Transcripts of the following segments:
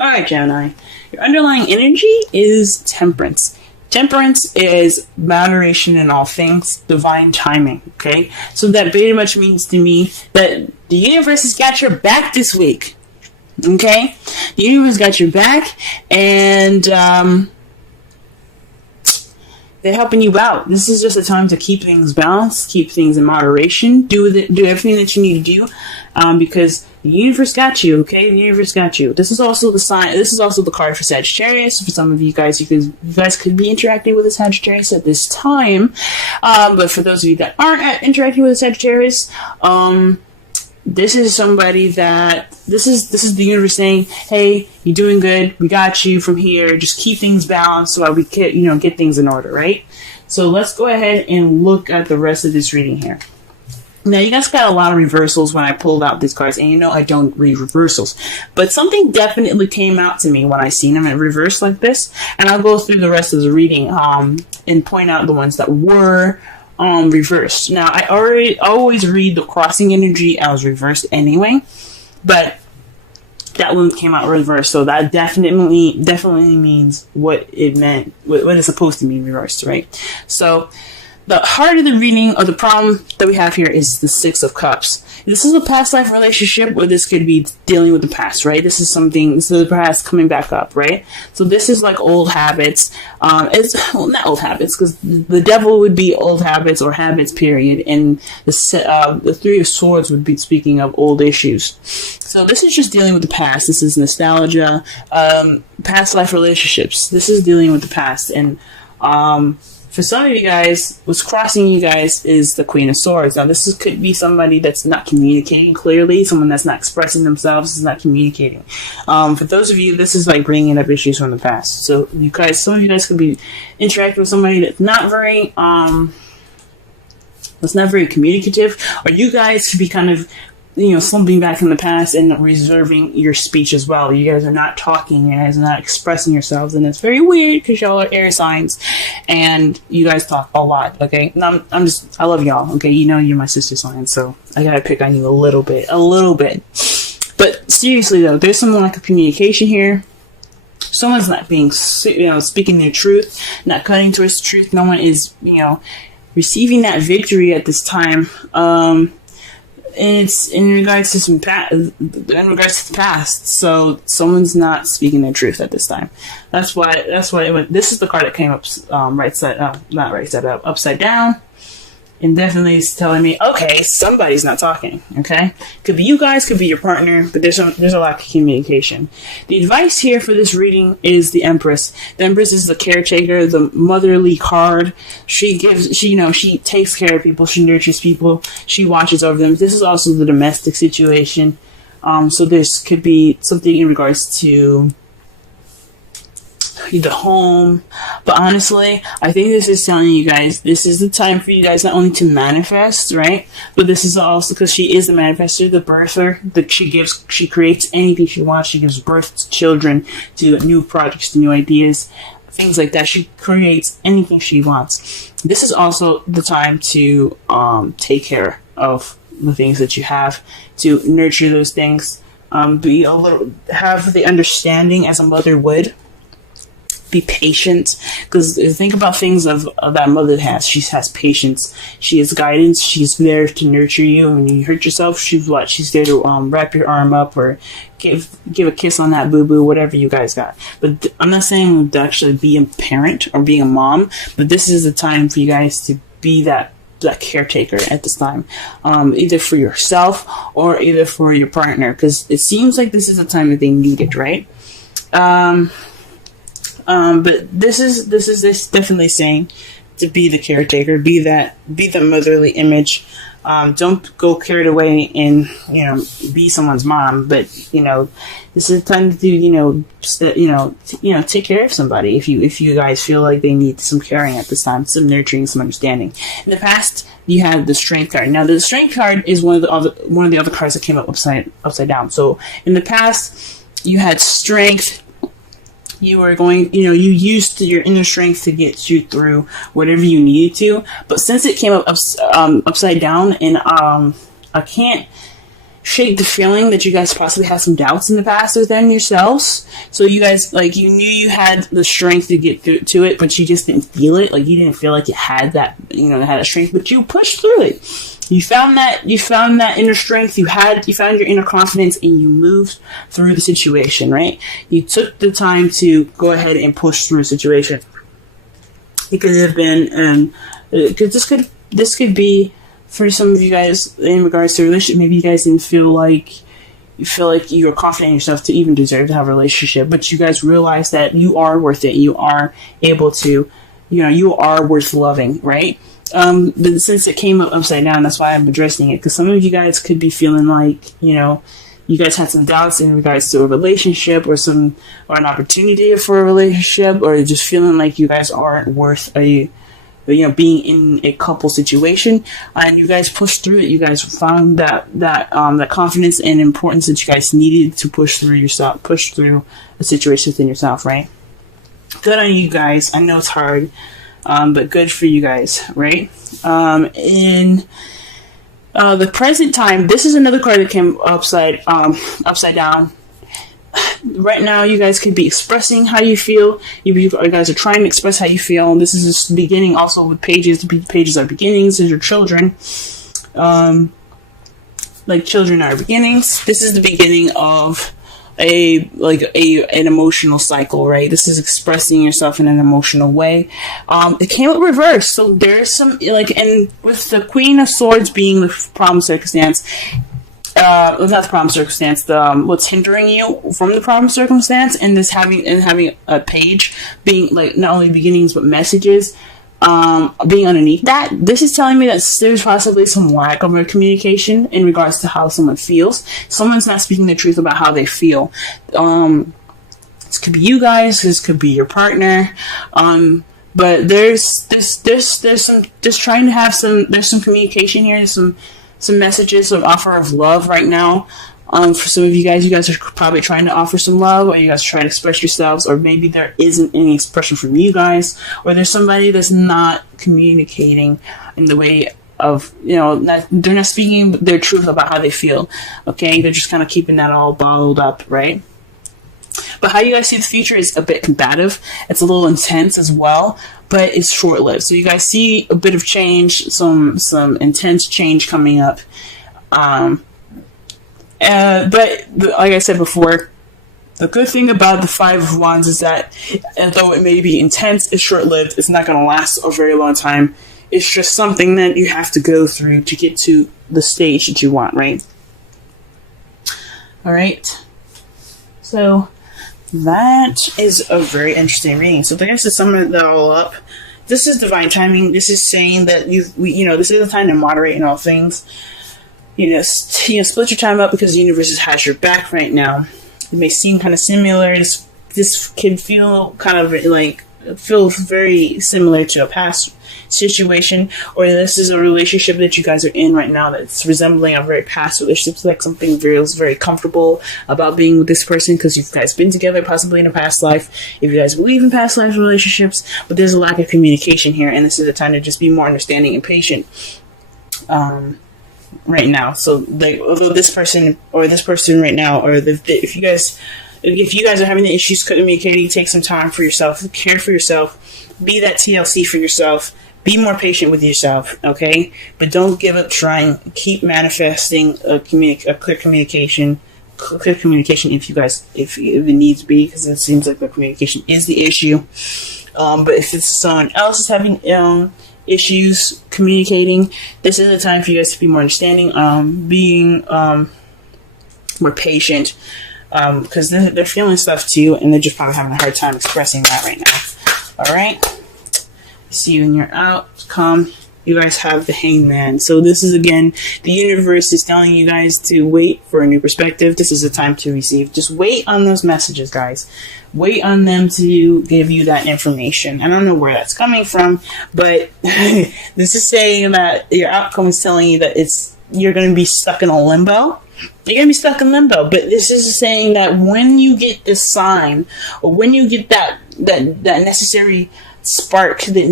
Alright, Gemini. Your underlying energy is temperance. Temperance is moderation in all things, divine timing, okay? So that pretty much means to me that the universe has got your back this week, okay? The universe got your back, and they're helping you out. This is just a time to keep things balanced, keep things in moderation, do everything that you need to do, because the universe got you, okay? The universe got you. This is also the sign. This is also the card for Sagittarius. For some of you guys, you guys could be interacting with a Sagittarius at this time. But for those of you that aren't interacting with a Sagittarius, this is somebody that this is the universe saying, "Hey, you're doing good. We got you from here. Just keep things balanced so we can, get things in order, right?" So let's go ahead and look at the rest of this reading here. Now, you guys got a lot of reversals when I pulled out these cards, and I don't read reversals, but something definitely came out to me when I seen them in reverse like this, and I'll go through the rest of the reading and point out the ones that were reversed. Now, I always read the crossing energy as reversed anyway, but that one came out reversed, so that definitely means what it meant, what it's supposed to mean reversed, right? So the heart of the reading, or the problem that we have here, is the Six of Cups. This is a past life relationship, or this could be dealing with the past, right? This is the past coming back up, right? So this is like old habits. Not old habits, because the devil would be old habits or habits, period. And the Three of Swords would be speaking of old issues. So this is just dealing with the past. This is nostalgia, past life relationships. This is dealing with the past. And for some of you guys, what's crossing you guys is the Queen of Swords. Now, could be somebody that's not communicating clearly, someone that's not expressing themselves, is not communicating. For those of you, this is like bringing up issues from the past. So some of you guys could be interacting with somebody that's not very communicative, or you guys could be kind of slumping back in the past and reserving your speech as well. You guys are not talking, you guys are not expressing yourselves, and it's very weird because y'all are air signs and you guys talk a lot, okay? And I love y'all, okay? You're my sister sign, so I gotta pick on you a little bit. But seriously though, there's some lack of communication here. Someone's not being, speaking their truth, not cutting towards the truth. No one is, receiving that victory at this time. And it's in regards to the past. So someone's not speaking their truth at this time. That's why this is the card that came up upside down. And definitely it's telling me, okay, somebody's not talking, okay? Could be you guys, could be your partner, but there's a lack of communication. The advice here for this reading is the Empress. The Empress is the caretaker, the motherly card. She takes care of people, she nurtures people, she watches over them. This is also the domestic situation. So this could be something in regards to the home, but honestly, I think this is telling you guys this is the time for you guys not only to manifest, right, but this is also because she is the manifester, the birther, that she creates anything she wants. She gives birth to children, to new projects, to new ideas, things like that. She creates anything she wants. This is also the time to take care of the things that you have, to nurture those things, have the understanding as a mother would. Be patient, because think about things of that mother has. She has patience. She has guidance. She's there to nurture you. When you hurt yourself, she's there to wrap your arm up or give a kiss on that boo boo, whatever you guys got. But I'm not saying to actually be a parent or being a mom, but this is the time for you guys to be that caretaker at this time, either for yourself or either for your partner, because it seems like this is the time that they need it, right? But this is definitely saying to be the caretaker, be the motherly image. Don't go carried away and be someone's mom. But this is the time to take care of somebody. If you guys feel like they need some caring at this time, some nurturing, some understanding. In the past, you had the Strength card. Now, the Strength card is one of the other cards that came up upside down. So in the past, you had Strength. You were you used your inner strength to get you through whatever you needed to. But since it came up upside down, and I can't shake the feeling that you guys possibly had some doubts in the past within yourselves. So you guys, like, you knew you had the strength to get through to it, but you just didn't feel it. Like, you didn't feel like you had that, had a strength, but you pushed through it. You found that inner strength. You found your inner confidence, and you moved through the situation, right? You took the time to go ahead and push through a situation. It could have been, this could be, for some of you guys, in regards to a relationship, maybe you guys didn't feel like you were confident in yourself to even deserve to have a relationship, but you guys realize that you are worth it. You are able to, you are worth loving, right? But since it came up upside down, that's why I'm addressing it, because some of you guys could be feeling like, you guys had some doubts in regards to a relationship or an opportunity for a relationship, or just feeling like you guys aren't worth being in a couple situation, and you guys pushed through it. You guys found that confidence and importance that you guys needed to push through a situation within yourself, right? Good on you guys. I know it's hard, but good for you guys, right? In the present time, this is another card that came upside down. Right now, you guys could be expressing how you feel. You guys are trying to express how you feel. This is just the beginning. Also, with pages, the pages are beginnings. These are children. Like children are beginnings. This is the beginning of an emotional cycle, right? This is expressing yourself in an emotional way. It came up reversed, so there's some and with the Queen of Swords being the problem circumstance. Not the problem circumstance. What's hindering you from the problem circumstance, and this having a page being like not only beginnings but messages, being underneath that. This is telling me that there's possibly some lack of communication in regards to how someone feels. Someone's not speaking the truth about how they feel. This could be you guys. This could be your partner. But there's some just trying to have some. There's some communication here. There's some messages of offer of love right now. For some of you guys are probably trying to offer some love, or you guys are trying to express yourselves, or maybe there isn't any expression from you guys, or there's somebody that's not communicating in the way of, they're not speaking their truth about how they feel. Okay, they're just kind of keeping that all bottled up, right? But how you guys see the future is a bit combative. It's a little intense as well, but it's short-lived. So you guys see a bit of change, some intense change coming up. But like I said before, the good thing about the Five of Wands is that although it may be intense, it's short-lived. It's not going to last a very long time. It's just something that you have to go through to get to the stage that you want, right? All right. So that is a very interesting reading. So I guess to sum it all up, this is divine timing. This is saying that this is the time to moderate in all things. Split your time up because the universe has your back right now. It may seem kind of similar. This can feel feels very similar to a past situation, or this is a relationship that you guys are in right now that's resembling a very past relationship. It's like something feels very comfortable about being with this person because you guys been together possibly in a past life, if you guys believe in past life relationships, but there's a lack of communication here, and this is the time to just be more understanding and patient right now. So although this person right now, or if you guys are having the issues communicating, take some time for yourself, care for yourself, be that TLC for yourself, be more patient with yourself, okay? But don't give up trying. Keep manifesting a clear communication if it needs to be, because it seems like the communication is the issue. But if it's someone else is having issues communicating, this is the time for you guys to be more understanding, being more patient, because they're feeling stuff too, and they're just probably having a hard time expressing that right now. All right, see you in your outcome. You guys have the Hangman. So this is, again, the universe is telling you guys to wait for a new perspective. This is the time to receive. Just wait on those messages, guys. Wait on them to give you that information. I don't know where that's coming from, but this is saying that your outcome is telling you that you're going to be stuck in a limbo. You're going to be stuck in limbo, but this is saying that when you get this sign, or when you get that necessary spark that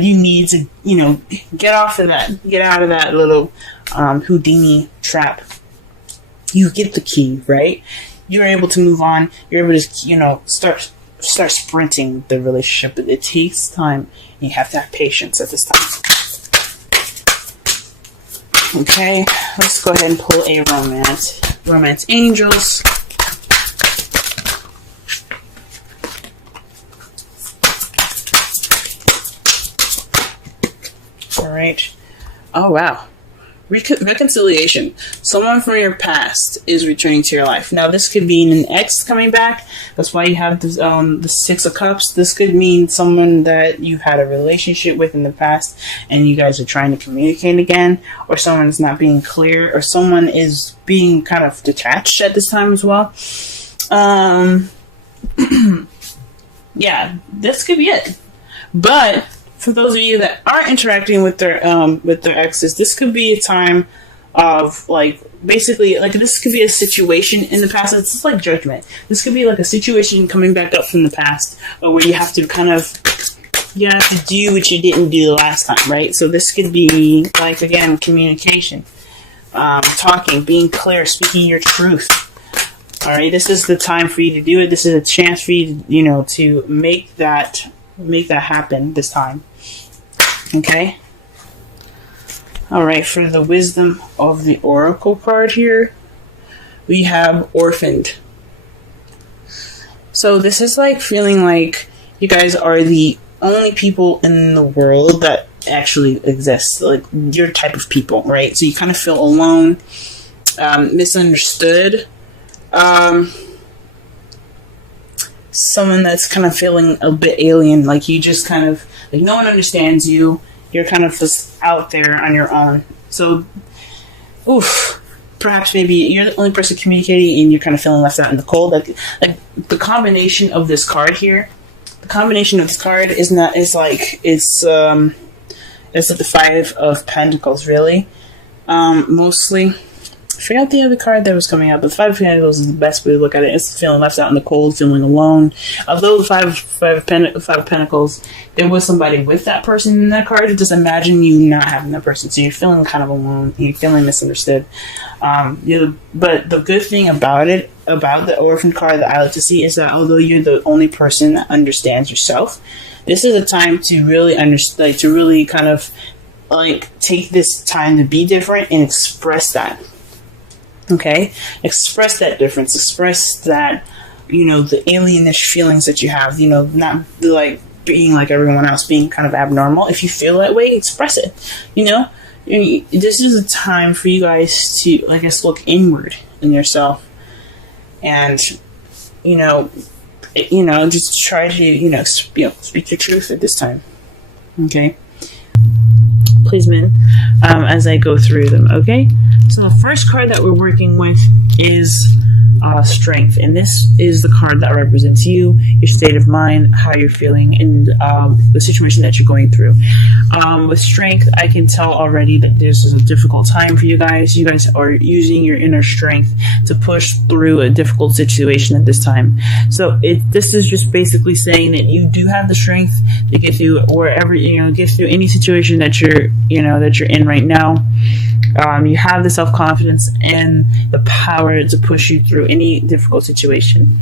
you need to, get out of that little Houdini trap, you get the key, right? You're able to move on. You're able to, start sprinting the relationship. But it takes time. You have to have patience at this time. Okay, let's go ahead and pull a romance angels. All right. Oh wow. Reconciliation. Someone from your past is returning to your life. Now, this could mean an ex coming back. That's why you have this, the Six of Cups. This could mean someone that you've had a relationship with in the past and you guys are trying to communicate again, or someone's not being clear, or someone is being kind of detached at this time as well. Yeah, this could be it. But for those of you that aren't interacting with their exes, this could be a time of basically this could be a situation in the past. It's just like judgment. This could be like a situation coming back up from the past, or where you have to do what you didn't do the last time, right? So this could be again, communication, talking, being clear, speaking your truth. All right, this is the time for you to do it. This is a chance for you to, to make that happen this time. Okay. All right. For the wisdom of the oracle card here, we have orphaned. So this is feeling like you guys are the only people in the world that actually exist, your type of people, right? So you kind of feel alone, misunderstood. Someone that's kind of feeling a bit alien, you just kind of no one understands you. You're kind of just out there on your own. So, perhaps maybe you're the only person communicating, and you're kind of feeling left out in the cold. The combination of this card here, it's the Five of Pentacles, really. Mostly. I forgot the other card that was coming up, but the Five of Pentacles is the best way to look at it. It's feeling left out in the cold, feeling alone. Although the Five of Pentacles, there was somebody with that person in that card. Just imagine you not having that person, so you're feeling kind of alone. You're feeling misunderstood. But the good thing about the Orphan card that I like to see is that although you're the only person that understands yourself, this is a time to really understand, to really kind of take this time to be different and express that. Okay, express that difference. Express that, the alienish feelings that you have. Not being like everyone else, being kind of abnormal. If you feel that way, express it. This is a time for you guys to, look inward in yourself, and just try to speak your truth at this time. Okay. Please, man, as I go through them, okay? So the first card that we're working with is Strength, and this is the card that represents you, your state of mind, how you're feeling, and the situation that you're going through. With Strength, I can tell already that this is a difficult time for you guys. You guys are using your inner strength to push through a difficult situation at this time. So this is just basically saying that you do have the strength to get through wherever, get through any situation that you're in right now. You have the self-confidence and the power to push you through any difficult situation.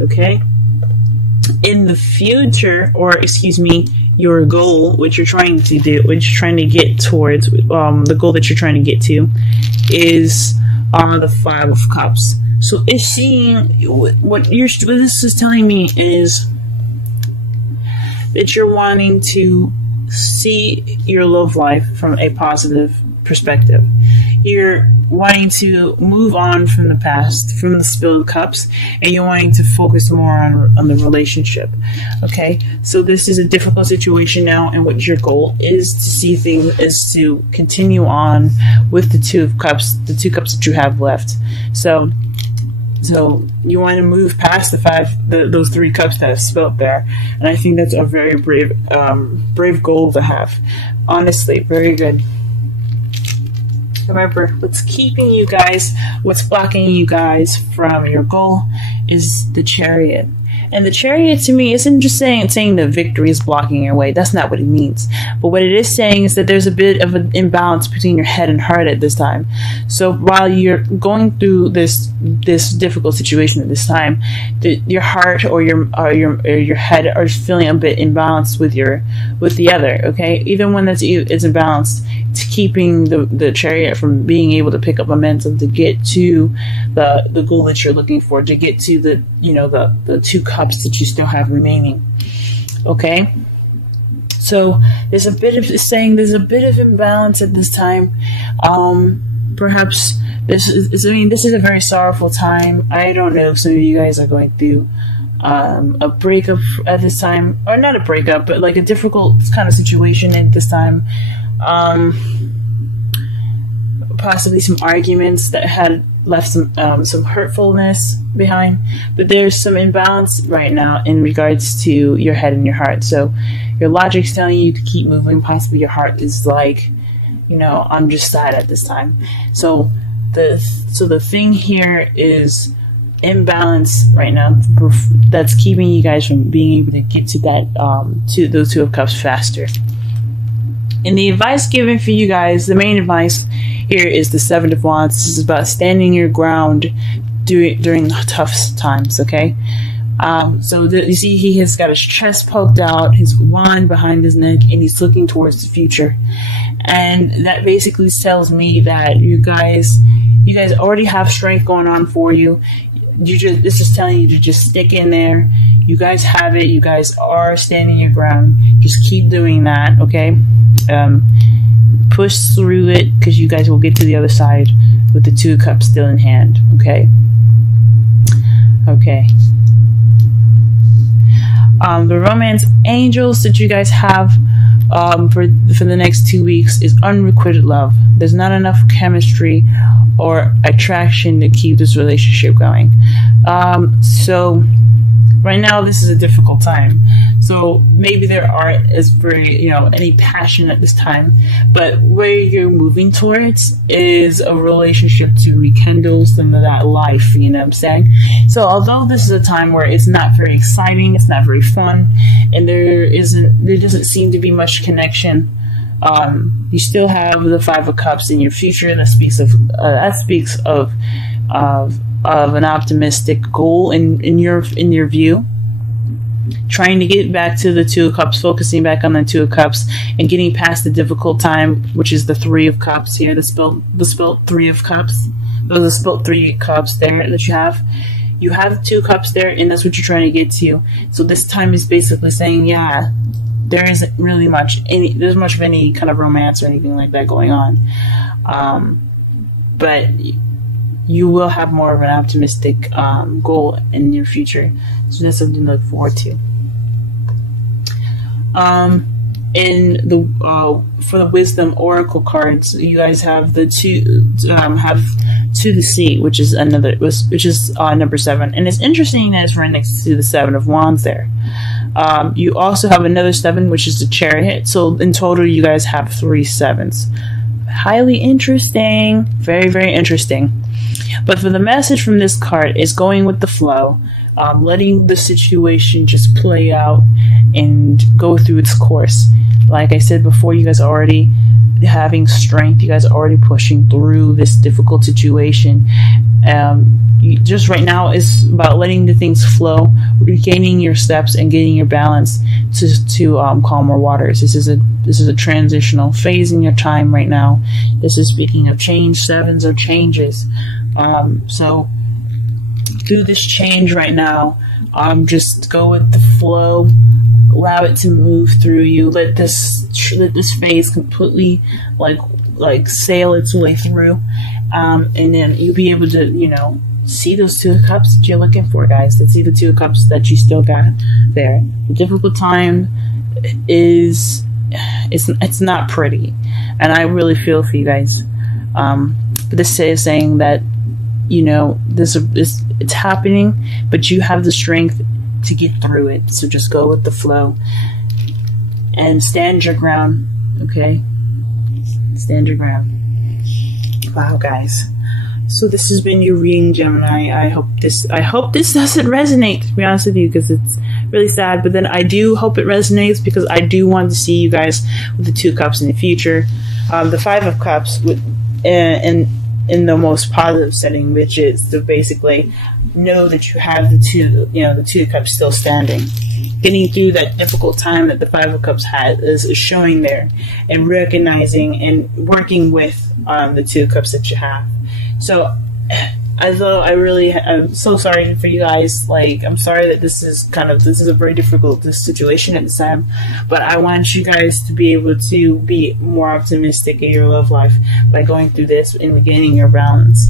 Okay? In the future, your goal, what you're trying to do, what you're trying to get towards, the goal that you're trying to get to is the Five of Cups. So it's seeing, what this is telling me is that you're wanting to see your love life from a positive perspective. You're wanting to move on from the past, from the spilled cups, and you're wanting to focus more on the relationship. Okay, so this is a difficult situation now, and what your goal is to see things is to continue on with the two cups that you have left. So you want to move past those three cups that have spilled there, and I think that's a very brave goal to have. Honestly, very good. Remember, what's blocking you guys from your goal is the Chariot. And the Chariot to me isn't just saying that victory is blocking your way. That's not what it means. But what it is saying is that there's a bit of an imbalance between your head and heart at this time. So while you're going through this difficult situation at this time, your heart or your head are feeling a bit imbalanced with the other. Okay, even when it's imbalanced, it's keeping the Chariot from being able to pick up momentum to get to the goal that you're looking for, to get to the two cups that you still have remaining. Okay, so there's a bit of imbalance at this time. Perhaps this is a very sorrowful time. I don't know if some of you guys are going through a breakup at this time, or not a breakup, but like a difficult kind of situation at this time. Possibly some arguments that had left some hurtfulness behind, but there's some imbalance right now in regards to your head and your heart. So your logic's telling you to keep moving. Possibly your heart is like, I'm just sad at this time. So the thing here is imbalance right now that's keeping you guys from being able to get to that to those Two of Cups faster. And the advice given for you guys, the main advice here is the Seven of Wands. This is about standing your ground during tough times, okay? You see he has got his chest poked out, his wand behind his neck, and he's looking towards the future. And that basically tells me that you guys already have strength going on for you. This is telling you to just stick in there. You guys have it. You guys are standing your ground. Just keep doing that, okay? Push through it, because you guys will get to the other side with the Two of Cups still in hand, okay? Okay. The romance angels that you guys have for the next 2 weeks is unrequited love. There's not enough chemistry or attraction to keep this relationship going. So right now this is a difficult time. So maybe there aren't as very, any passion at this time, but where you're moving towards is a relationship to rekindle some of that life, you know what I'm saying? So although this is a time where it's not very exciting, it's not very fun, and there doesn't seem to be much connection, you still have the Five of Cups in your future. That speaks of an optimistic goal in your view. Trying to get back to the Two of Cups, focusing back on the Two of Cups, and getting past the difficult time, which is the Three of Cups here. The spelled Three of Cups. Those are spelled Three Cups there that you have. You have Two Cups there, and that's what you're trying to get to. So this time is basically saying, there isn't really much of any kind of romance or anything like that going on. But you will have more of an optimistic goal in your future. So that's something to look forward to. For the Wisdom Oracle cards, you guys have the to the sea, which is number 7, and it's interesting that it's right next to the Seven of Wands there. You also have another 7, which is the Chariot. So in total, you guys have 3 sevens. Highly interesting, very, very interesting. But for the message from this card is going with the flow, letting the situation just play out and go through its course. Like I said before, you guys are already having strength. You guys are already pushing through this difficult situation. Just right now is about letting the things flow, regaining your steps, and getting your balance to calmer waters. This is a transitional phase in your time right now. This is speaking of change. Sevens are changes. So through this change right now, just go with the flow. Allow it to move through you. Let this phase completely like sail its way through, and then you'll be able to see those Two of Cups that you're looking for, guys. Let's see the Two of Cups that you still got there. The difficult time is it's not pretty, and I really feel for you guys. But this is saying that it's happening, but you have the strength to get through it. So just go with the flow and stand your ground. Okay, stand your ground. Wow, guys. So this has been your reading, Gemini. I hope this doesn't resonate, to be honest with you, because it's really sad. But then I do hope it resonates, because I do want to see you guys with the 2 cups in the future. The 5 of cups in the most positive setting, which is to basically know that you have the 2 cups still standing. Getting through that difficult time that the 5 of Cups has is showing there, and recognizing and working with the 2 cups that you have. So, although I'm so sorry for you guys. Like, I'm sorry that this is a very difficult situation at this time, but I want you guys to be able to be more optimistic in your love life by going through this and regaining your balance.